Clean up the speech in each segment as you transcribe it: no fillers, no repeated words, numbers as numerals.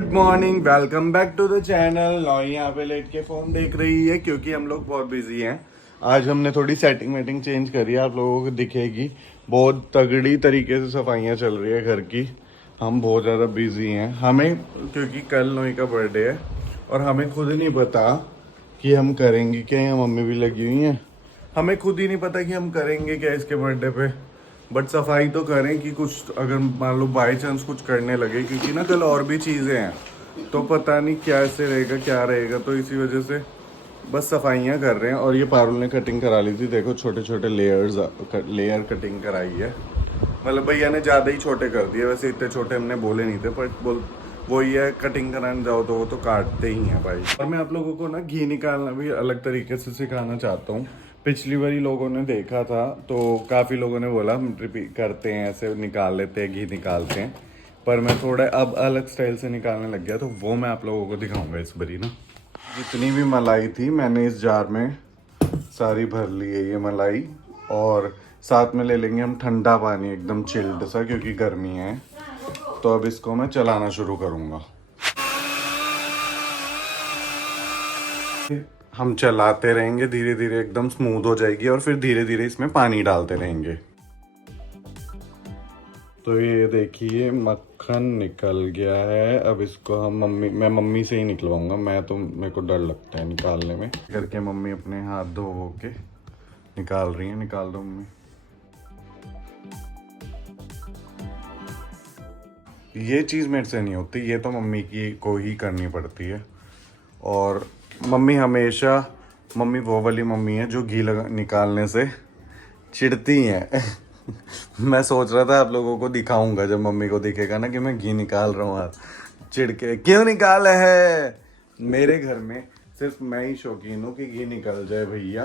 Good morning, welcome back to the channel. नॉई यहाँ पे लेट के फोन देख रही है क्योंकि हम लोग बहुत बिजी हैं। आज हमने थोड़ी सेटिंग वेटिंग चेंज करी है, आप लोगों को दिखेगी। बहुत तगड़ी तरीके से सफाइयाँ चल रही है घर की। हम बहुत ज़्यादा बिजी हैं हमें, क्योंकि कल नोई का बर्थडे है और हमें खुद नहीं पता कि हम करेंगे क्या। यहाँ मम्मी भी लगी हुई हैं, हमें खुद ही नहीं पता कि हम करेंगे क्या इसके बर्थडे पे। बट सफाई तो करें कि कुछ अगर मान लो बाई चांस कुछ करने लगे, क्योंकि ना कल और भी चीज़ें हैं तो पता नहीं क्या ऐसे रहेगा क्या रहेगा, तो इसी वजह से बस सफाइयाँ कर रहे हैं। और ये पारुल ने कटिंग करा ली थी, देखो छोटे छोटे लेयर कटिंग कराई है। मतलब भैया ने ज़्यादा ही छोटे कर दिए, वैसे इतने छोटे हमने बोले नहीं थे, पर वही है, कटिंग कराने जाओ तो वो तो काटते ही हैं भाई। और मैं आप लोगों को ना घी निकालना भी अलग तरीके से सिखाना चाहता हूँ। पिछली बारी लोगों ने देखा था तो काफ़ी लोगों ने बोला हम रिपीट करते हैं, ऐसे निकाल लेते हैं, घी निकालते हैं। पर मैं थोड़ा अब अलग स्टाइल से निकालने लग गया, तो वो मैं आप लोगों को दिखाऊंगा इस बारी ना। जितनी भी मलाई थी मैंने इस जार में सारी भर ली है ये मलाई। और साथ में ले लेंगे हम ठंडा पानी, एकदम चिल्ड सा, क्योंकि गर्मी है। तो अब इसको मैं चलाना शुरू करूँगा। हम चलाते रहेंगे, धीरे धीरे एकदम स्मूथ हो जाएगी और फिर धीरे धीरे इसमें पानी डालते रहेंगे। तो ये देखिए मक्खन निकल गया है। अब इसको हम मैं मम्मी से ही निकलवाऊंगा, मैं तो मेरे को डर लगता है निकालने में। करके मम्मी अपने हाथ धो के निकाल रही है। निकाल दो मम्मी। ये चीज़ मेरे से नहीं होती, ये तो मम्मी की को ही करनी पड़ती है। और मम्मी वो वाली मम्मी है जो घी निकालने से चिढ़ती हैं। मैं सोच रहा था आप लोगों को दिखाऊंगा, जब मम्मी को दिखेगा ना कि मैं घी निकाल रहा हूँ, चिढ़ के क्यों निकाला है। मेरे घर में सिर्फ मैं ही शौकीन हूँ कि घी निकल जाए भैया।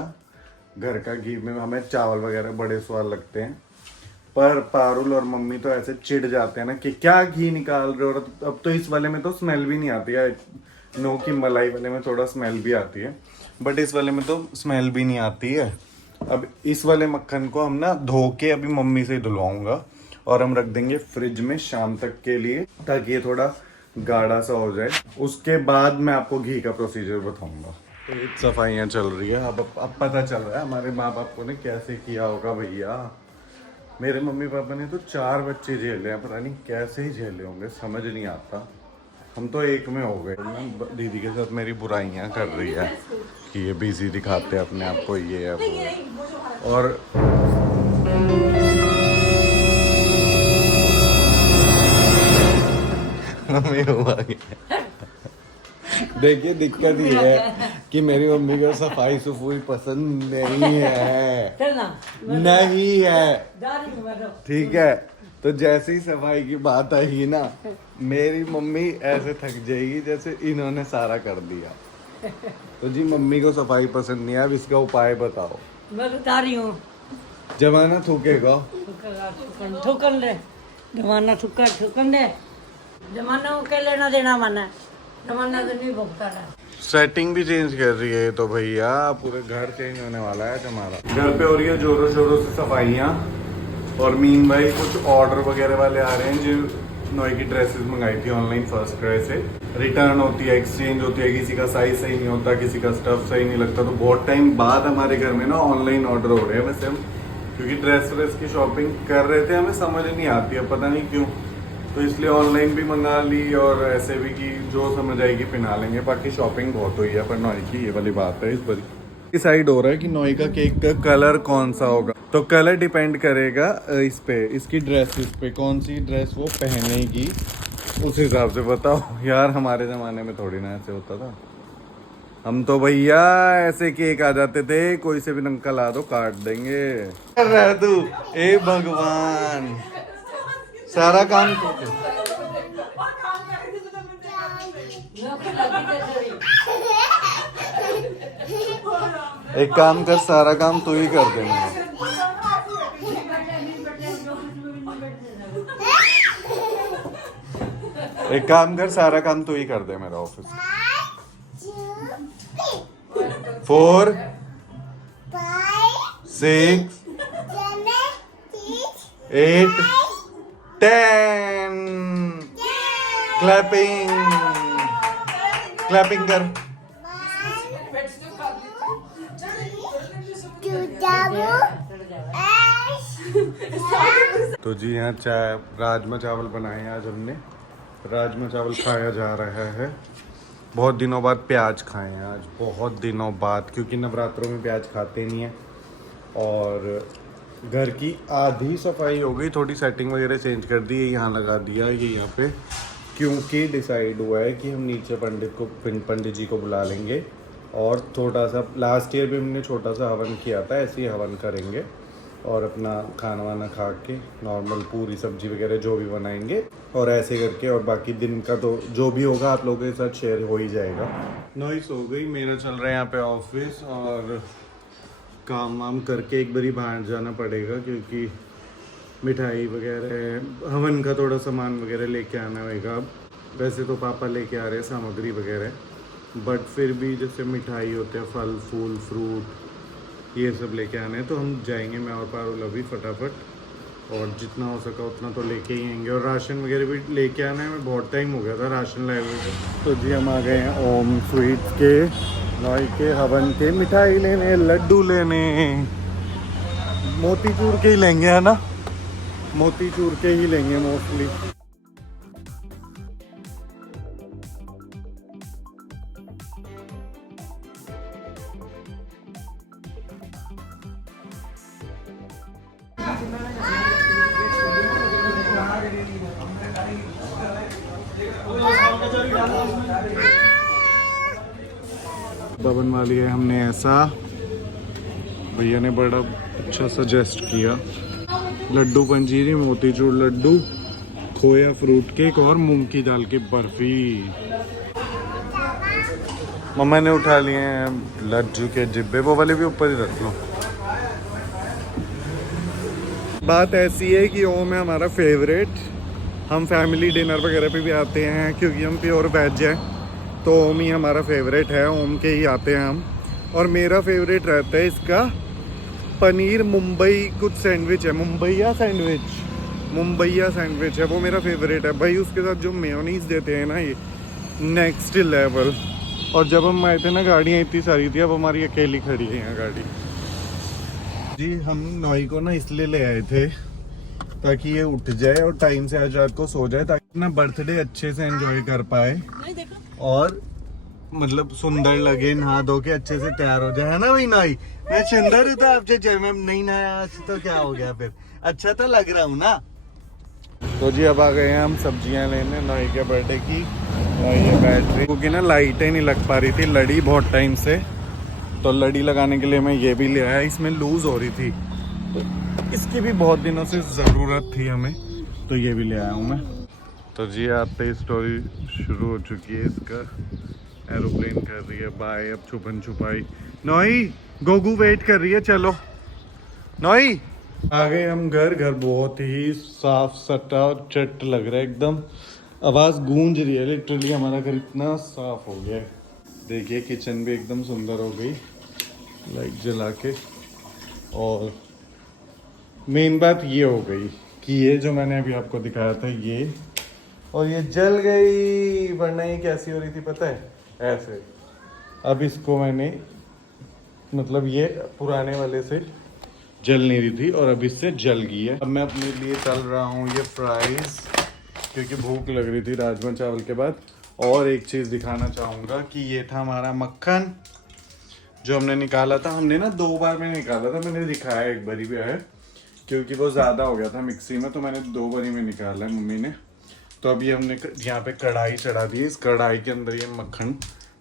घर का घी में हमें चावल वगैरह बड़े स्वाद लगते हैं, पर पारुल और मम्मी तो ऐसे चिढ़ जाते हैं ना कि क्या घी निकाल रहे हो। और अब तो इस वाले में तो स्मेल भी नहीं आती है। नो की मलाई वाले में थोड़ा स्मेल भी आती है, बट इस वाले में तो स्मेल भी नहीं आती है। अब इस वाले मक्खन को हम ना धो के अभी मम्मी से धुलवाऊंगा और हम रख देंगे फ्रिज में शाम तक के लिए, ताकि ये थोड़ा गाढ़ा सा हो जाए। उसके बाद मैं आपको घी का प्रोसीजर बताऊंगा। तो ये सफाइयाँ चल रही है। अब पता चल रहा है हमारे माँ बाप ने कैसे किया होगा भैया। मेरे मम्मी पापा ने तो 4 बच्चे झेले हैं, पता नहीं कैसे ही झेले होंगे, समझ नहीं आता। हम तो एक में हो गए। दीदी के साथ मेरी बुराइयां कर रही है कि ये बिजी दिखाते हैं अपने आप को, ये है वो। और मम्मी हुआ देखिए, दिक्कत ये है कि मेरी मम्मी को सफाई सफाई पसंद नहीं है, नहीं है, ठीक है। तो जैसे ही सफाई की बात आई ना, मेरी मम्मी ऐसे थक जाएगी जैसे इन्होंने सारा कर दिया। तो जी मम्मी को सफाई पसंद नहीं है, अब इसका उपाय बताओ। मैं बता रही हूँ, जमाना थूकेगा, ठुकन दे, जमाना ठुकन दे, जमाना को क्या लेना देना माना, जमाना तो नहीं भुगता रहा। सेटिंग भी चेंज कर रही है तो भैया, पूरे घर चेंज होने वाला है हमारा। घर पे हो रही है जोरों शोरों से सफाइयाँ। और मीन भाई कुछ ऑर्डर वगैरह वाले आ रहे हैं जो नोई की ड्रेसेस मंगाई थी ऑनलाइन फर्स्ट क्राई से। रिटर्न होती है, एक्सचेंज होती है, किसी का साइज सही नहीं होता, किसी का स्टफ सही नहीं लगता। तो बहुत टाइम बाद हमारे घर में ना ऑनलाइन ऑर्डर हो रहे हैं। वैसे हम क्योंकि ड्रेस की शॉपिंग कर रहे थे, हमें समझ नहीं आती है, पता नहीं क्यों, तो इसलिए ऑनलाइन भी मंगा ली और ऐसे भी कि जो समझ आएगी पहना लेंगे। बाकी शॉपिंग बहुत हुई है, पर नोई की ये वाली बात है। इस बार डिसाइड हो रहा है कि नोई का केक का कलर कौन सा होगा। तो कलर डिपेंड करेगा इस पे, इसकी ड्रेसेस पे, कौन सी ड्रेस वो पहनेगी उस हिसाब से। बताओ यार, हमारे ज़माने में थोड़ी ना ऐसे होता था। हम तो भैया ऐसे केक आ जाते थे, कोई से भी नंका ला दो काट देंगे। रह तू, ए भगवान, सारा काम एक काम कर, सारा काम तू ही कर देना। एक काम कर, सारा काम तू ही कर दे मेरा ऑफिस। 4 6 8 10 क्लैपिंग क्लैपिंग कर। तो जी यहाँ चाय राजमा चावल बनाए हैं आज हमने। राजमा चावल खाया जा रहा है। बहुत दिनों बाद प्याज खाए हैं आज, बहुत दिनों बाद, क्योंकि नवरात्रों में प्याज खाते नहीं हैं। और घर की आधी सफाई हो गई, थोड़ी सेटिंग वगैरह चेंज कर दी है, यहाँ लगा दिया ये यहाँ पे, क्योंकि डिसाइड हुआ है कि हम नीचे पंडित जी को बुला लेंगे और थोड़ा सा, लास्ट ईयर भी हमने छोटा सा हवन किया था, ऐसे ही हवन करेंगे और अपना खाना वाना खा के नॉर्मल पूरी सब्जी वगैरह जो भी बनाएंगे और ऐसे करके, और बाकी दिन का तो जो भी होगा आप लोगों के साथ शेयर हो ही जाएगा। नॉइस हो गई, मेरा चल रहा है यहाँ पे ऑफिस और काम वाम करके एक बारी बाहर जाना पड़ेगा, क्योंकि मिठाई वगैरह हवन का थोड़ा सामान वगैरह लेके आना होगा। वैसे तो पापा लेके आ रहे हैं सामग्री वगैरह, बट फिर भी जैसे मिठाई होते हैं, फल फूल फ्रूट ये सब लेके आने हैं, तो हम जाएंगे मैं और पारुल अभी फटाफट, और जितना हो सका उतना तो लेके ही आएंगे। और राशन वगैरह भी लेके आना है, मैं बहुत टाइम हो गया था राशन लाए हुए। तो जी हम आ गए हैं ओम स्वीट्स के नॉई के हवन के मिठाई लेने, लड्डू लेने। मोतीचूर के ही लेंगे है ना, मोतीचूर के ही लेंगे मोस्टली। बबन वाली है हमने ऐसा, भैया ने बड़ा अच्छा सजेस्ट किया। लड्डू पंजीरी, मोतीचूर लड्डू, खोया फ्रूट केक और मूंग की दाल की बर्फी। मम्मा ने उठा लिए हैं लड्डू के डिब्बे, वो वाले भी ऊपर ही रख लो। बात ऐसी है कि ओम है हमारा फेवरेट। हम फैमिली डिनर वगैरह पे भी आते हैं, क्योंकि हम प्योर वेज हैं, तो ओम ही हमारा फेवरेट है, ओम के ही आते हैं हम। और मेरा फेवरेट रहता है इसका पनीर मुंबई कुछ सैंडविच है, मुंबईया सैंडविच है, वो मेरा फेवरेट है भाई। उसके साथ जो मेयोनीज देते हैं ना, ये नेक्स्ट लेवल। और जब हम आए थे ना, गाड़ियाँ इतनी सारी थी, अब हमारी अकेली खड़ी है यहाँ गाड़ी। जी हम नॉई को ना इसलिए ले आए थे ताकि ये उठ जाए और टाइम से आज रात को सो जाए, ताकि ना बर्थडे अच्छे से एंजॉय कर पाए और मतलब सुंदर लगे, नहा धो के अच्छे से तैयार हो जाए, है ना भाई नॉई? मैं सुंदर हूँ तो आपसे जय मैम नहीं नहाया आज तो क्या हो गया, फिर अच्छा तो लग रहा हूँ ना। तो जी अब आ गए हैं हम सब्जियां लेने नॉई के बर्थडे की। और ये बैटरी क्योंकि ना लाइटें नहीं लग पा रही थी, लड़ी बहुत टाइम से, तो लड़ी लगाने के लिए मैं ये भी ले आया। इसमें लूज हो रही थी तो इसकी भी बहुत दिनों से ज़रूरत थी हमें, तो ये भी ले आया हूँ मैं। तो जी आते ही स्टोरी शुरू हो चुकी है, इसका एरोप्लेन कर रही है बाय, अब छुपन छुपाई। नॉई गोगू वेट कर रही है, चलो नॉई। आ गए हम घर बहुत ही साफ सटा और चट लग रहा है एकदम, आवाज़ गूंज रही है लिटरली, हमारा घर इतना साफ हो गया है। देखिए किचन भी एकदम सुंदर हो गई लाइट जला के। और मेन बात ये हो गई कि ये जो मैंने अभी आपको दिखाया था ये, और ये जल गई, वरना ये कैसी हो रही थी पता है, ऐसे। अब इसको मैंने मतलब ये पुराने वाले से जल नहीं रही थी और अब इससे जल गई है। अब मैं अपने लिए तल रहा हूँ ये फ्राइज, क्योंकि भूख लग रही थी राजमा चावल के बाद। और एक चीज़ दिखाना चाहूँगा कि ये था हमारा मक्खन जो हमने निकाला था। हमने ना 2 बार में निकाला था, मैंने दिखाया एक बारी भी है, क्योंकि वो ज़्यादा हो गया था मिक्सी में, तो मैंने 2 बारी में निकाला है मम्मी ने। तो अभी हमने यहाँ पे कढ़ाई चढ़ा दी है, इस कढ़ाई के अंदर ये मक्खन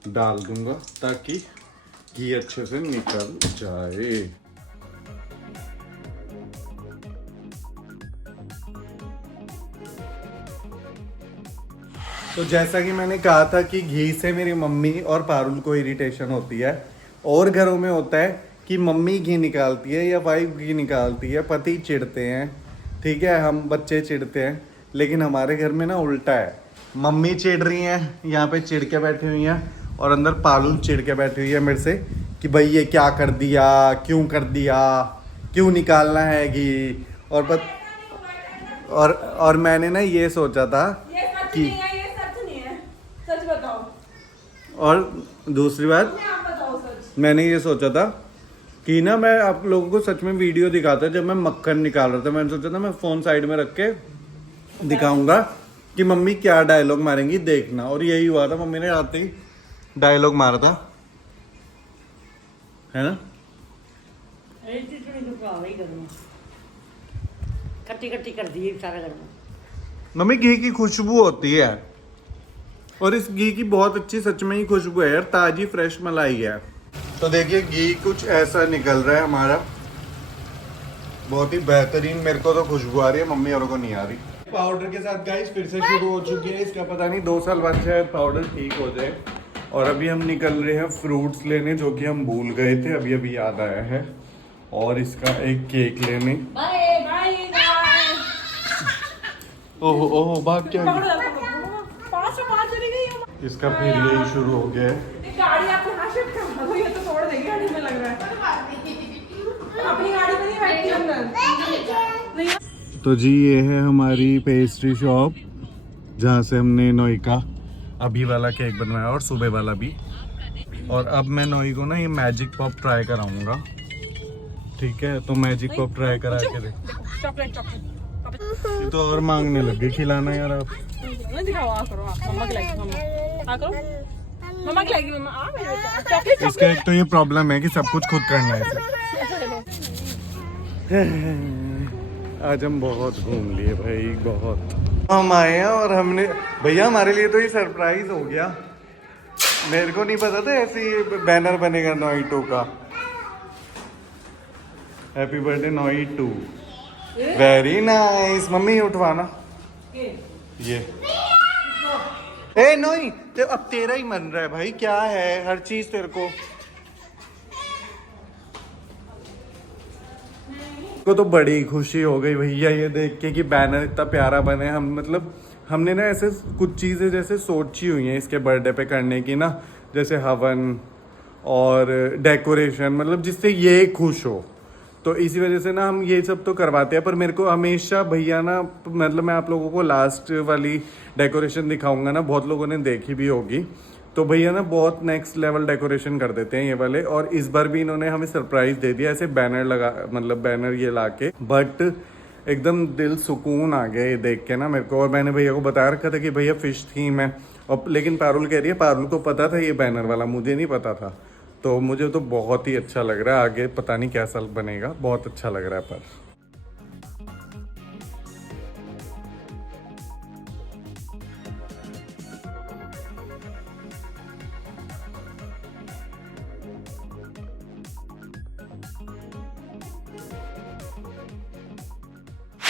डाल दूंगा ताकि घी अच्छे से निकल जाए। तो जैसा कि मैंने कहा था कि घी से मेरी मम्मी और पारुल को इरिटेशन होती है, और घरों में होता है कि मम्मी घी निकालती है या वाइफ घी निकालती है, पति चिढ़ते हैं, ठीक है, हम बच्चे चिढ़ते हैं। लेकिन हमारे घर में ना उल्टा है, मम्मी चिढ़ रही हैं, यहाँ पे चिढ़ के बैठी हुई हैं, और अंदर पारुल चिढ़ के बैठी हुई है मेरे से कि भाई ये क्या कर दिया, क्यों कर दिया, क्यों निकालना है घी। और मैंने ना ये सोचा था कि और दूसरी बात, मैंने ये सोचा था कि ना मैं आप लोगों को सच में वीडियो दिखाता जब मैं मक्खन निकाल रहा था। मैंने सोचा था मैं फोन साइड में रख के दिखाऊंगा कि मम्मी क्या डायलॉग मारेंगी देखना, और यही हुआ था। मम्मी ने आते ही डायलॉग मारा था, है ना। खट्टी खट्टी कर दी सारा घर में। मम्मी घी की खुशबू होती है, और इस घी की बहुत अच्छी सच में ही खुशबू है यार, ताजी फ्रेश मलाई है। तो देखिए घी कुछ ऐसा निकल रहा है हमारा, बहुत ही बेहतरीन। मेरे को तो खुशबू आ रही है, मम्मी औरों को नहीं आ रही। पाउडर के साथ गाइस फिर से शुरू हो चुकी है। इसका पता नहीं 2 साल बाद शायद पाउडर ठीक हो जाए। और अभी हम निकल रहे हैं फ्रूट्स लेने, जो कि हम भूल गए थे, अभी अभी याद आया है। और इसका एक केक लेने। ओहो ओहो भाग क्या गई? इसका फिर यही शुरू हो गया है। गाड़ी आप यहाँ शिफ्ट कर दो, ये तो तोड़ देगी गाड़ी में लग रहा है। अपनी गाड़ी में नहीं बैठती अंदर। तो जी ये है हमारी पेस्ट्री शॉप, जहाँ से हमने नोई का अभी वाला केक बनवाया और सुबह वाला भी। और अब मैं नोई को ना ये मैजिक पॉप ट्राई कराऊंगा, ठीक है। तो मैजिक पॉप ट्राई करा के दे। चॉकलेट चॉकलेट ये तो और मांगने लगे, खिलाना यार आप। दिखाओ, आ करो आप, मम्मा की लाइक, मम्मा आ करो, मम्मा की लाइक, मम्मा आ मेरे बेटा चॉकलेट। इसका एक तो ये प्रॉब्लम है कि सब कुछ खुद करना है इसे। आज हम बहुत घूम लिए भाई, बहुत। हम आए हैं और हमने, भैया हमारे लिए तो ये सरप्राइज हो गया। मेरे को नहीं पता था ऐसे ही बैनर बनेगा नोई 2 का। हैप्पी बर्थडे नोई 2। Very nice. मम्मी उठवाना ये। ए नोई, तो अब तेरा ही मन रहा है भाई, क्या है हर चीज तेरे को तो बड़ी खुशी हो गई भैया ये देख के कि बैनर इतना प्यारा बने। हम मतलब हमने ना ऐसे कुछ चीज़ें जैसे सोची हुई हैं इसके बर्थडे पे करने की ना, जैसे हवन और डेकोरेशन, मतलब जिससे ये खुश हो। तो इसी वजह से ना हम ये सब तो करवाते हैं। पर मेरे को हमेशा भैया ना, मतलब मैं आप लोगों को लास्ट वाली डेकोरेशन दिखाऊंगा ना, बहुत लोगों ने देखी भी होगी। तो भैया ना बहुत नेक्स्ट लेवल डेकोरेशन कर देते हैं ये वाले। और इस बार भी इन्होंने हमें सरप्राइज दे दिया ऐसे बैनर लगा, मतलब बैनर ये लाके। बट एकदम दिल सुकून आ गया ये देख के ना मेरे को। और मैंने भैया को बता रखा था कि भैया फिश थीम है, और लेकिन पारुल कह रही है पारुल को पता था ये बैनर वाला, मुझे नहीं पता था। तो मुझे तो बहुत ही अच्छा लग रहा है। आगे पता नहीं कैसा बनेगा, बहुत अच्छा लग रहा है। पर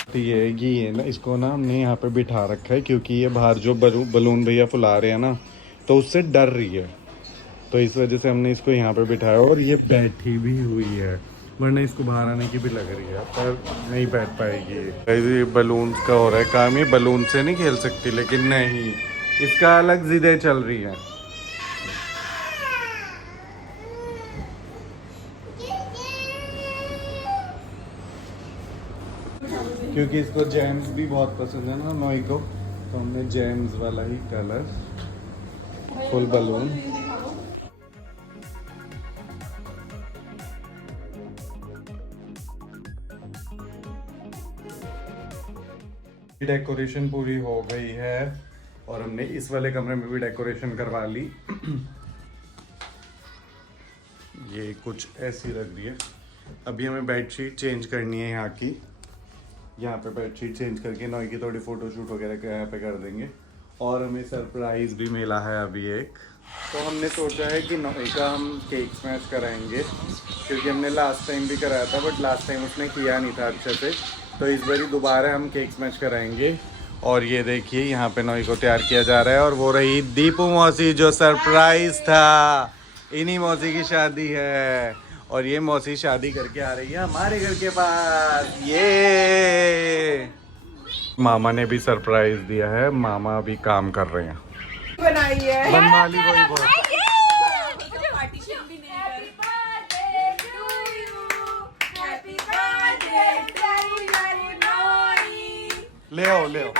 तो ये ना, इसको ना हमने यहाँ पे बिठा रखा है क्योंकि ये बाहर जो बलून भैया फुला रहे हैं ना, तो उससे डर रही है। तो इस वजह से हमने इसको यहाँ पे बिठाया। और ये बैठी भी हुई है, वरना इसको बाहर आने की भी लग रही है, पर नहीं बैठ पाएगी। ये बलून का हो रहा है काम, ये बलून से नहीं खेल सकती, लेकिन नहीं, इसका अलग जिदें चल रही है। क्योंकि इसको जेम्स भी बहुत पसंद है ना नोई को, तो हमने जेम्स वाला ही कलर फुल बलून। डेकोरेशन पूरी हो गई है और हमने इस वाले कमरे में भी डेकोरेशन करवा ली। ये कुछ ऐसी रख दी है। अभी हमें बेडशीट चेंज करनी है यहाँ की। यहाँ पे बेडशीट चेंज करके नोई की थोड़ी फोटोशूट वगैरह यहाँ पे कर देंगे। और हमें सरप्राइज भी मिला है अभी एक। तो हमने सोचा है कि नोई का हम केक स्मैश कराएंगे, क्योंकि हमने लास्ट टाइम भी कराया था, बट लास्ट टाइम उसने किया नहीं था अच्छे से। तो इस बार दोबारा हम केक स्मैश कराएंगे। और ये देखिए यहाँ पे नोई को तैयार किया जा रहा है। और वो रही दीपू मौसी, जो सरप्राइज था। इन्हीं मौसी की शादी है, और ये मौसी शादी करके आ रही है हमारे घर के पास। ये मामा ने भी सरप्राइज दिया है, मामा अभी काम कर रहे हैं। बनाई है बनवा ली कोई बहुत। ले आओ ले आओ।